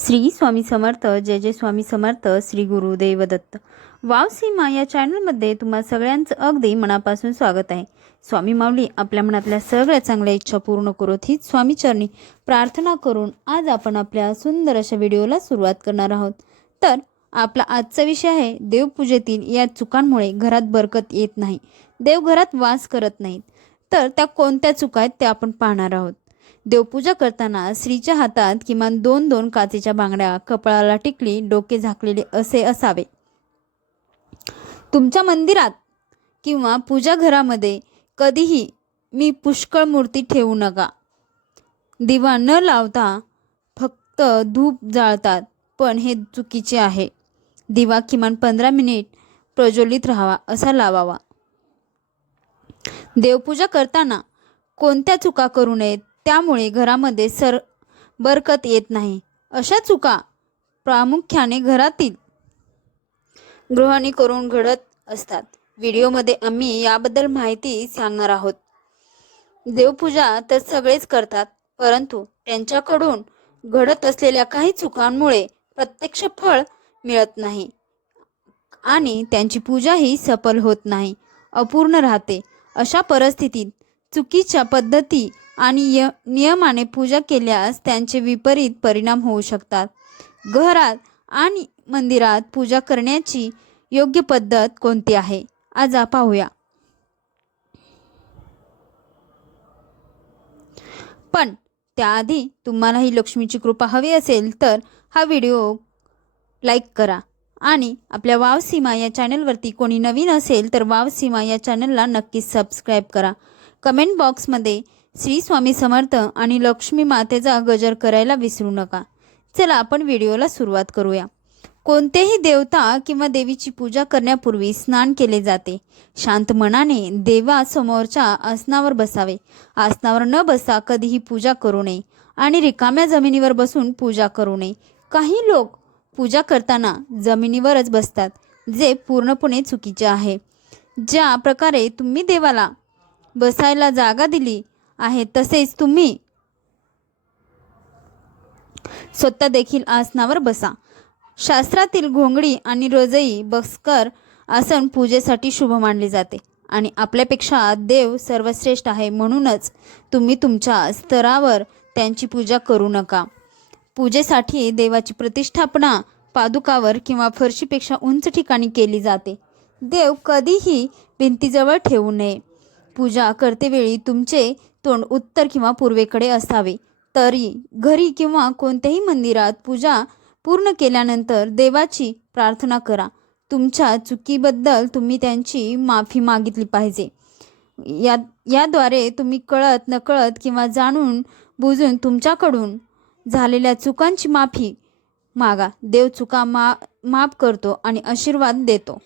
श्री स्वामी समर्थ जय जय स्वामी समर्थ श्री गुरुदेव दत्त वाव सीमा या चॅनलमध्ये तुम्हा सगळ्यांचं अगदी मनापासून स्वागत आहे. स्वामी माऊली आपल्या मनातल्या सगळ्या चांगल्या इच्छा पूर्ण करोत हीच स्वामीचरणी प्रार्थना करून आज आपण आपल्या सुंदर अशा व्हिडिओला सुरुवात करणार आहोत. तर आपला आजचा विषय आहे देवपूजेतील या चुकांमुळे घरात बरकत येत नाही. देव घरात वास करत नाहीत. तर त्या कोणत्या चुका आहेत त्या आपण पाहणार आहोत. देवपूजा करताना स्त्रीच्या हातात किमान दोन दोन काचेच्या बांगड्या कपाळाला टिकली डोके झाकलेले असे असावे. तुमच्या मंदिरात किंवा पूजा घरामध्ये कधीही मी पुष्कळ मूर्ती ठेवू नका. दिवा न लावता फक्त धूप जाळतात पण हे चुकीचे आहे. दिवा किमान पंधरा मिनिट प्रज्वलित राहावा असा लावावा. देवपूजा करताना कोणत्या चुका करू नयेत? त्यामुळे घरामध्ये सर बरकत येत नाही. अशा चुका प्रामुख्याने घरातील गृहिणी करून घडत असतात. व्हिडिओमध्ये आम्ही याबद्दल माहिती सांगणार आहोत. देवपूजा तर सगळेच करतात परंतु त्यांच्याकडून घडत असलेल्या काही चुकांमुळे प्रत्यक्ष फळ मिळत नाही आणि त्यांची पूजाही सफल होत नाही अपूर्ण राहते. अशा परिस्थितीत चुकीच्या पद्धती आणि य नियमाने पूजा केल्यास त्यांचे विपरीत परिणाम होऊ शकतात. घरात आणि मंदिरात पूजा करण्याची योग्य पद्धत कोणती आहे? आज पाहूया. पण त्याआधी तुम्हाला ही लक्ष्मीची कृपा हवी असेल तर हा व्हिडिओ लाईक करा आणि आपल्या वाव सीमा या चॅनलवरती कोणी नवीन असेल तर वाव सीमा या चॅनलला नक्कीच सबस्क्राईब करा. कमेंट बॉक्समध्ये श्री स्वामी समर्थ आणि लक्ष्मी मातेचा गजर करायला विसरू नका. चला आपण व्हिडिओला सुरुवात करूया. कोणतेही देवता किंवा देवीची पूजा करण्यापूर्वी स्नान केले जाते. शांत मनाने देवासमोरच्या आसनावर बसावे. आसनावर न बसा कधीही पूजा करू नये आणि रिकाम्या जमिनीवर बसून पूजा करू नये. काही लोक पूजा करताना जमिनीवरच बसतात जे पूर्णपणे चुकीचे आहे. ज्या प्रकारे तुम्ही देवाला बसायला जागा दिली आहे तसेच तुम्ही स्वतः देखील आसनावर बसा. शास्त्रातील घोंगडी आणि रजई बस्कर आसन पूजेसाठी शुभ मानले जाते आणि आपल्यापेक्षा देव सर्वश्रेष्ठ आहे म्हणूनच तुम्ही तुमच्या स्तरावर त्यांची पूजा करू नका. पूजेसाठी देवाची प्रतिष्ठापना पादुकावर किंवा फरशीपेक्षा उंच ठिकाणी केली जाते. देव कधीही भिंतीजवळ ठेवू नये. पूजा करतेवेळी तुमचे तोंड उत्तर किंवा पूर्वेकडे असावे. तरी घरी किंवा कोणत्याही मंदिरात पूजा पूर्ण केल्यानंतर देवाची प्रार्थना करा. तुमच्या चुकीबद्दल तुम्ही त्यांची माफी मागितली पाहिजे. या याद्वारे तुम्ही कळत नकळत किंवा जाणून बुजून तुमच्याकडून झालेल्या चुकांची माफी मागा. देव चुका मा माफ करतो आणि आशीर्वाद देतो.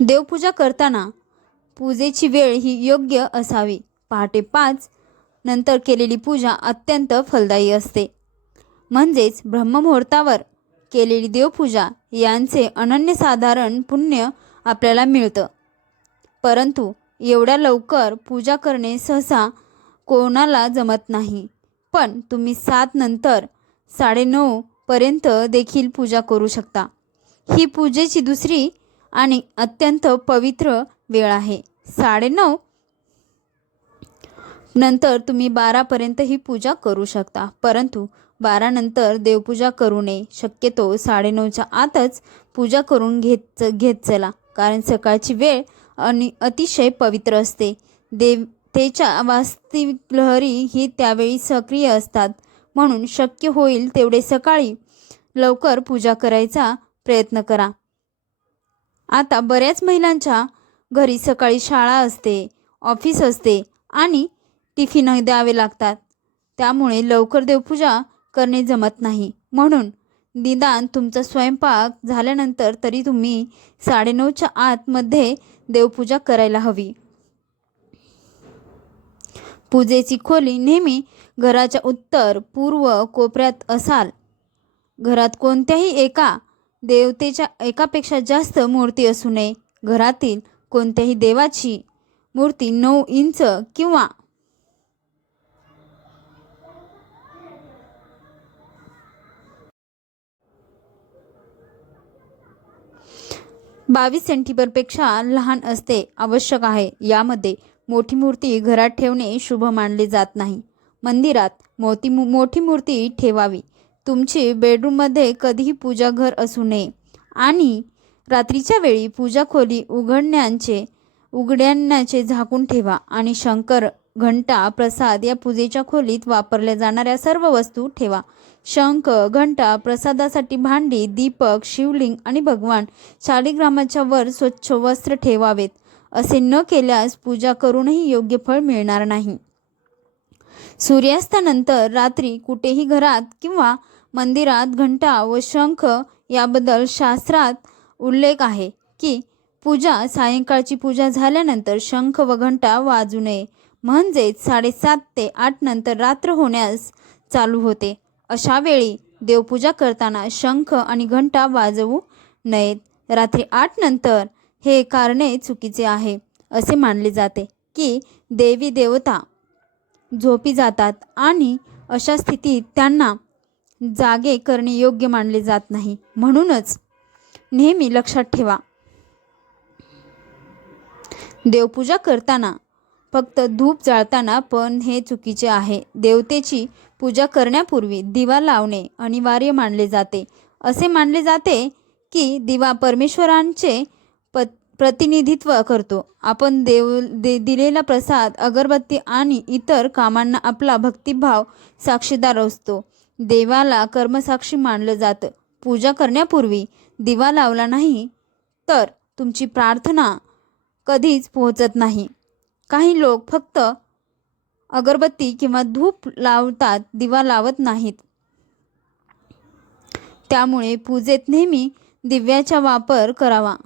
देवपूजा करताना पूजेची वेळ ही योग्य असावी. पहाटे पाच नंतर केलेली पूजा अत्यंत फलदायी असते. म्हणजेच ब्रह्ममुहूर्तावर केलेली देवपूजा यांचे अनन्यसाधारण पुण्य आपल्याला मिळतं. परंतु एवढ्या लवकर पूजा करणे सहसा कोणाला जमत नाही. पण तुम्ही सात नंतर साडेनऊपर्यंत देखील पूजा करू शकता. ही पूजेची दुसरी आणि अत्यंत पवित्र वेळ आहे. साडेनऊ नंतर तुम्ही बारापर्यंत ही पूजा करू शकता. परंतु बारानंतर देवपूजा करू नये. शक्यतो साडेनऊच्या आतच पूजा करून घेत घेत चला. कारण सकाळची वेळ आणि अतिशय पवित्र असते. देवतेच्या वास्तविक लहरी ही त्यावेळी सक्रिय असतात. म्हणून शक्य होईल तेवढे सकाळी लवकर पूजा करायचा प्रयत्न करा. आता बऱ्याच महिलांच्या घरी सकाळी शाळा असते ऑफिस असते आणि टिफिन द्यावे लागतात. त्यामुळे लवकर देवपूजा करणे जमत नाही. म्हणून निदान तुमचा स्वयंपाक झाल्यानंतर तरी तुम्ही साडेनऊच्या आतमध्ये देवपूजा करायला हवी. पूजेची खोली नेहमी घराच्या उत्तर पूर्व कोपऱ्यात असाल. घरात कोणत्याही एका देवतेच्या एकापेक्षा जास्त मूर्ती असू नये. घरातील कोणत्याही देवाची मूर्ती नऊ इंच किंवा बावीस सेंटीमीटरपेक्षा लहान असते आवश्यक आहे. यामध्ये मोठी मूर्ती घरात ठेवणे शुभ मानले जात नाही. मंदिरात मोती मोठी मूर्ती ठेवावी. तुमची बेडरूममध्ये कधीही पूजाघर असू नये. आणि रात्रीच्या वेळी पूजा खोली उघडण्याचे उघड्यांचे झाकून ठेवा आणि शंकर घंटा प्रसाद या पूजेच्या खोलीत वापरल्या जाणाऱ्या सर्व वस्तू ठेवा. शंख घंटा प्रसादासाठी भांडी दीपक शिवलिंग आणि भगवान शालिग्रामाच्या वर स्वच्छ वस्त्र ठेवावेत. असे न केल्यास पूजा करूनही योग्य फळ मिळणार नाही. सूर्यास्तानंतर रात्री कुठेही घरात किंवा मंदिरात घंटा व शंख याबद्दल शास्त्रात उल्लेख आहे की पूजा सायंकाळची पूजा झाल्यानंतर शंख व घंटा वाजू नये. म्हणजेच साडेसात ते आठ नंतर रात्र होण्यास चालू होते. अशा वेळी देवपूजा करताना शंख आणि घंटा वाजवू नयेत. रात्री आठ नंतर हे कारणे चुकीचे आहे असे मानले जाते की देवी देवता झोपी जातात आणि अशा स्थितीत त्यांना जागे करणे योग्य मानले जात नाही. म्हणूनच नेहमी लक्षात ठेवा देवपूजा करताना फक्त धूप जाळताना पण हे चुकीचे आहे. देवतेची पूजा करण्यापूर्वी दिवा लावणे अनिवार्य मानले जाते. असे मानले जाते की दिवा परमेश्वरांचे प्रतिनिधित्व करतो. आपण देव दे दिलेला प्रसाद अगरबत्ती आणि इतर कामांना आपला भक्तिभाव साक्षीदार असतो. देवाला कर्मसाक्षी मानलं जातं. पूजा करण्यापूर्वी दिवा लावला नाही तर तुमची प्रार्थना कधीच पोहोचत नाही. काही लोक फक्त अगरबत्ती किंवा धूप लावतात दिवा लावत नाहीत. त्यामुळे पूजेत नेहमी दिव्याचा वापर करावा.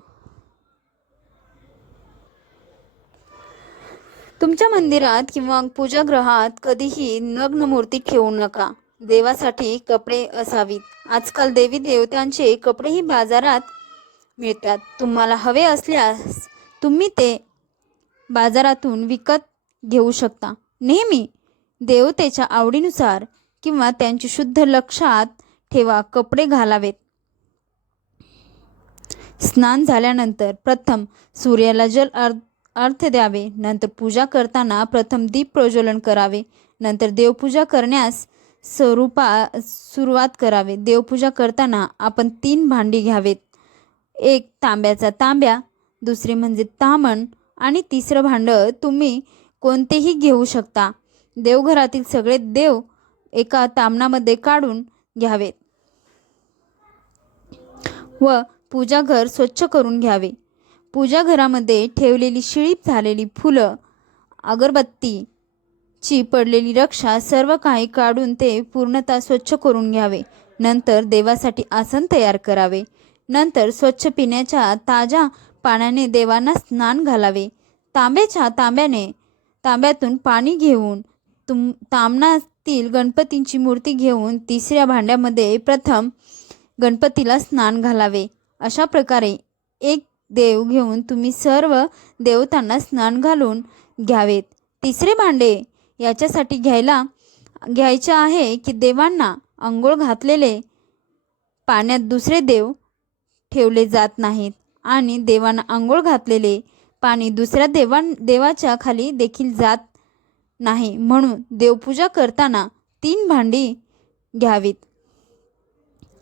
तुमच्या मंदिरात किंवा पूजागृहात कधीही नग्न मूर्ती ठेवू नका. देवासाठी कपडे असावीत. आजकाल देवी देवतांचे कपडेही बाजारात मिळतात. तुम्हाला हवे असल्यास तुम्ही ते बाजारातून विकत घेऊ शकता. नेहमी देवतेच्या आवडीनुसार किंवा त्यांची शुद्ध लक्षात ठेवा कपडे घालावेत. स्नान झाल्यानंतर प्रथम सूर्याला जल अर्ध अर्थ द्यावे. नंतर पूजा करताना प्रथम दीप प्रज्वलन करावे. नंतर देवपूजा करण्यास स्वरूपा सुरुवात करावे. देवपूजा करताना आपण तीन भांडी घ्यावेत. एक तांब्याचा तांब्या. दुसरे म्हणजे तामण. आणि तिसरं भांडं तुम्ही कोणतेही घेऊ शकता. देवघरातील सगळे देव एका तामणामध्ये काढून घ्यावेत. व पूजाघर स्वच्छ करून घ्यावे. पूजाघरामध्ये ठेवलेली शिळीप झालेली फुलं अगरबत्तीची पडलेली रक्षा सर्व काही काढून ते पूर्णतः स्वच्छ करून घ्यावे. नंतर देवासाठी आसन तयार करावे. नंतर स्वच्छ पिण्याच्या ताज्या पाण्याने देवांना स्नान घालावे. तांब्याच्या तांब्याने तांब्यातून पाणी घेऊन तुम तांबणातील गणपतींची मूर्ती घेऊन तिसऱ्या भांड्यामध्ये प्रथम गणपतीला स्नान घालावे. अशा प्रकारे एक देव घेऊन तुम्ही सर्व देवतांना स्नान घालून घ्यावेत. तिसरे भांडे याच्यासाठी घ्यायला घ्यायचे आहे की देवांना अंघोळ घातलेले पाण्यात दुसरे देव ठेवले जात नाहीत आणि देवांना आंघोळ घातलेले पाणी दुसऱ्या देवां देवाच्या खाली देखील जात नाही. म्हणून देवपूजा करताना तीन भांडी घ्यावीत.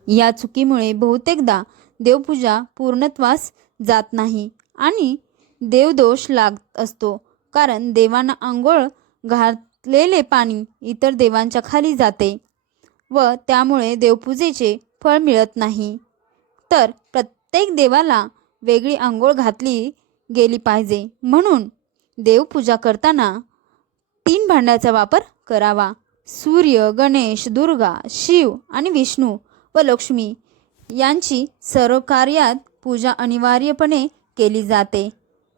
या चुकीमुळे बहुतेकदा देवपूजा पूर्णत्वास जात नाही आणि देवदोष लागत असतो. कारण देवांना आंघोळ घातलेले पाणी इतर देवांच्या खाली जाते व त्यामुळे देवपूजेचे फळ मिळत नाही. तर प्रत्येक देवाला वेगळी आंघोळ घातली गेली पाहिजे. म्हणून देवपूजा करताना तीन भांड्याचा वापर करावा. सूर्य गणेश दुर्गा शिव आणि विष्णू व लक्ष्मी यांची सर्व कार्यात पूजा अनिवार्यपणे केली जाते.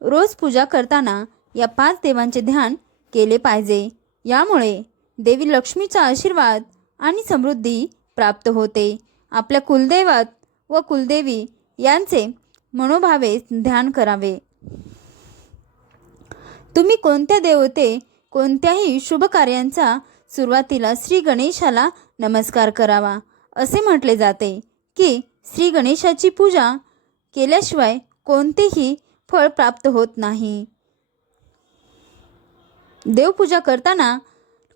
रोज पूजा करताना या पाच देवांचे ध्यान केले पाहिजे. यामुळे देवी लक्ष्मीचा आशीर्वाद आणि समृद्धी प्राप्त होते. आपल्या कुलदैवत व कुलदेवी यांचे मनोभावे ध्यान करावे. तुम्ही कोणत्या देवते कोणत्याही शुभ कार्यांचा सुरुवातीला श्री गणेशाला नमस्कार करावा असे म्हटले जाते की श्री गणेशाची पूजा केल्याशिवाय कोणतेही फळ प्राप्त होत नाही. देवपूजा करताना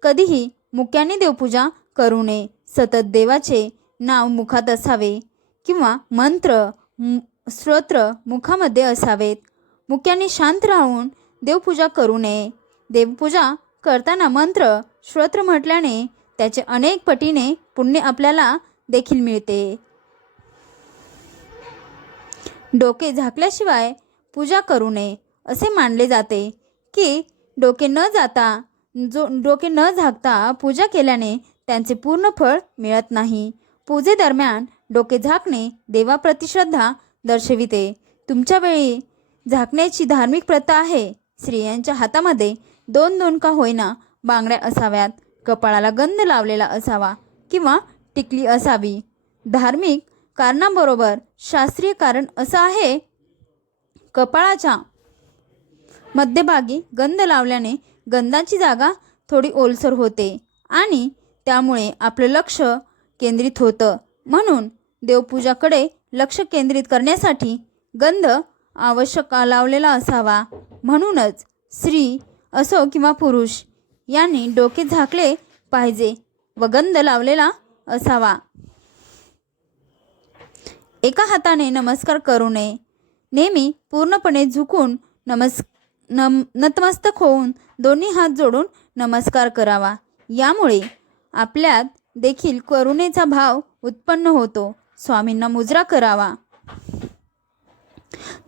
कधीही मुक्याने देवपूजा करू नये. सतत देवाचे नाव मुखात असावे किंवा मंत्र स्तोत्र मुखामध्ये असावेत. मुक्याने शांत राहून देवपूजा करू नये. देवपूजा करताना मंत्र स्तोत्र म्हटल्याने त्याचे अनेक पटीने पुण्य आपल्याला देखील मिळते. डोके झाकल्याशिवाय पूजा करू नये असे मानले जाते की डोके न जाता जो डोके न झाकता पूजा केल्याने त्यांचे पूर्ण फळ मिळत नाही. पूजेदरम्यान डोके झाकणे देवाप्रती श्रद्धा दर्शविते. तुमच्या वेळी झाकण्याची धार्मिक प्रथा आहे. स्त्रियांच्या हातामध्ये दोन दोन का होईना बांगड्या असाव्यात कपाळाला गंध लावलेला असावा किंवा टिकली असावी. धार्मिक कारणाबरोबर शास्त्रीय कारण असं आहे. कपाळाच्या मध्यभागी गंध लावल्याने गंधाची जागा थोडी ओलसर होते आणि त्यामुळे आपलं लक्ष केंद्रित होतं. म्हणून देवपूजाकडे लक्ष केंद्रित करण्यासाठी गंध आवश्यक लावलेला असावा. म्हणूनच स्त्री असो किंवा पुरुष यांनी डोके झाकले पाहिजे व गंध लावलेला असावा. एका हाताने नमस्कार करू नये. नेहमी पूर्णपणे झुकून नमस् नम नतमस्तक होऊन दोन्ही हात जोडून नमस्कार करावा. यामुळे आपल्यात देखील करुणेचा भाव उत्पन्न होतो. स्वामींना मुजरा करावा.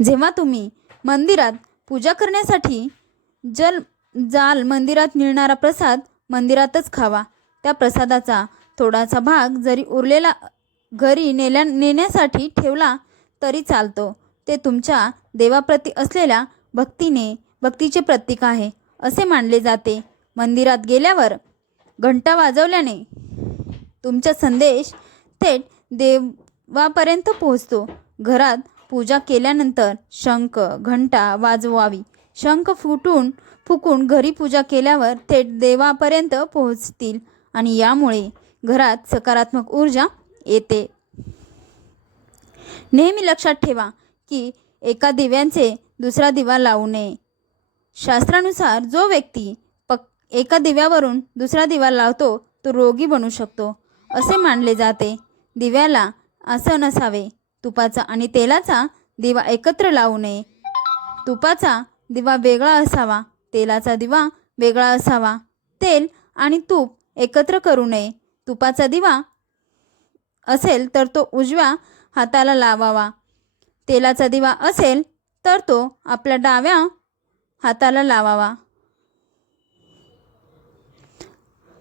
जेव्हा तुम्ही मंदिरात पूजा करण्यासाठी जल जाल मंदिरात मिळणारा प्रसाद मंदिरातच खावा. त्या प्रसादाचा थोडासा भाग जरी उरलेला घरी नेल्या नेण्यासाठी ठेवला तरी चालतो. ते तुमच्या देवाप्रती असलेल्या भक्तीने भक्तीचे प्रतीक आहे असे मानले जाते. मंदिरात गेल्यावर घंटा वाजवल्याने तुमचा संदेश थेट देवापर्यंत पोहोचतो. घरात पूजा केल्यानंतर शंख घंटा वाजवावी. शंख फुटून फुकून घरी पूजा केल्यावर थेट देवापर्यंत पोहोचतील आणि यामुळे घरात सकारात्मक ऊर्जा येते. नेहमी लक्षात ठेवा की एका दिव्यांचे दुसरा दिवा लावू नये. शास्त्रानुसार जो व्यक्ती पक एका दिव्यावरून दुसरा दिवा लावतो तो रोगी बनू शकतो असे मानले जाते. दिव्याला असं नसावे तुपाचा आणि तेलाचा दिवा एकत्र लावू नये. तुपाचा दिवा वेगळा असावा तेलाचा दिवा वेगळा असावा. तेल आणि तूप एकत्र करू नये. तुपाचा दिवा असेल तर तो उजव्या हाताला लावावा. तेलाचा दिवा असेल तर तो आपल्या डाव्या हाताला लावावा.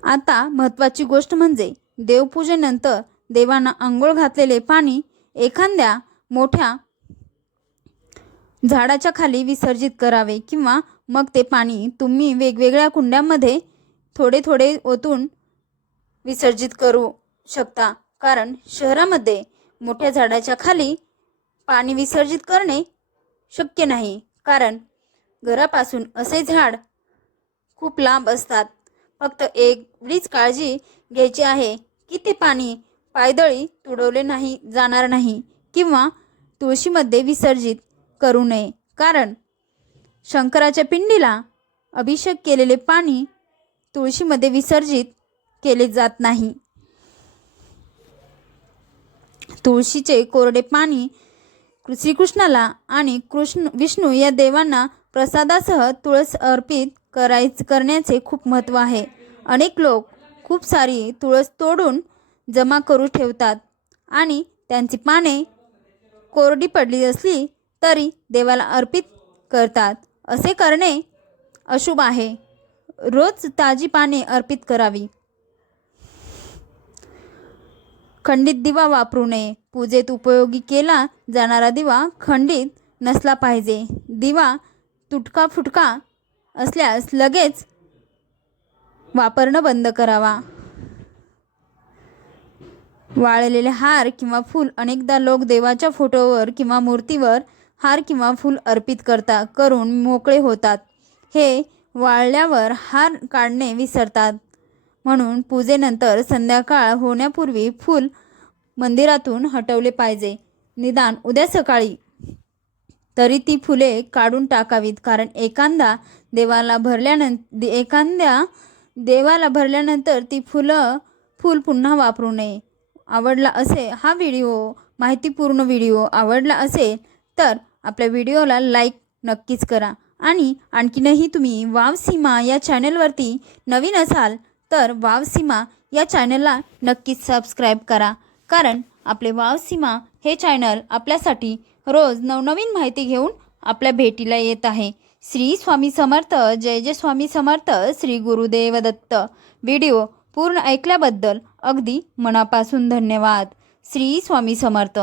आता महत्त्वाची गोष्ट म्हणजे देवपूजेनंतर देवांना आंघोळ घातलेले पाणी एखाद्या मोठ्या झाडाच्या खाली विसर्जित करावे किंवा मग ते पाणी तुम्ही वेगवेगळ्या कुंड्यांमध्ये थोडे थोडे ओतून विसर्जित करू शकता. कारण शहरामध्ये मोठ्या झाडाच्या खाली पाणी विसर्जित करणे शक्य नाही. कारण घरापासून असे झाड खूप लांब असतात. फक्त एवढीच काळजी घ्यायची आहे की ते पाणी पायदळी तुडवले नाही जाणार नाही किंवा तुळशीमध्ये विसर्जित करू नये. कारण शंकराच्या पिंडीला अभिषेक केलेले पाणी तुळशीमध्ये विसर्जित केले जात नाही. तुळशीचे कोरडे पाणी श्रीकृष्णाला आणि कृष्ण विष्णू या देवांना प्रसादासह तुळस अर्पित करायच करण्याचे खूप महत्त्व आहे. अनेक लोक खूप सारी तुळस तोडून जमा करू ठेवतात आणि त्यांची पाने कोरडी पडली असली तरी देवाला अर्पित करतात. असे करणे अशुभ आहे. रोज ताजी पाने अर्पित करावी. खंडित दिवा वापरू नये. पूजेत उपयोगी केला जाणारा दिवा खंडित नसला पाहिजे. दिवा तुटका फुटका असल्यास लगेच वापरणं बंद करावा. वाळलेले हार किंवा फूल अनेकदा लोक देवाच्या फोटोवर किंवा मूर्तीवर हार किंवा फूल अर्पित करता करून मोकळे होतात. हे वाळल्यावर हार काढणे विसरतात. म्हणून पूजेनंतर संध्याकाळ होण्यापूर्वी फूल मंदिरातून हटवले पाहिजे. निदान उद्या सकाळी तरी ती फुले काढून टाकावीत कारण एखादा देवाला भरल्यानंतर एखाद्या देवाला भरल्यानंतर ती फुलं फूल पुन्हा वापरू नये. आवडला असे हा व्हिडिओ माहितीपूर्ण व्हिडिओ आवडला असेल तर आपल्या व्हिडिओला लाईक नक्कीच करा. आणि आणखीनही तुम्ही वाव सीमा या चॅनलवरती नवीन असाल तर वाव सीमा या चॅनलला नक्कीच सबस्क्राईब करा. कारण आपले वाव सीमा हे चॅनल आपल्यासाठी रोज नवनवीन माहिती घेऊन आपल्या भेटीला येत आहे. श्री स्वामी समर्थ जय जय स्वामी समर्थ श्री गुरुदेव दत्त. व्हिडिओ पूर्ण ऐकल्याबद्दल अगदी मनापासून धन्यवाद. श्री स्वामी समर्थ.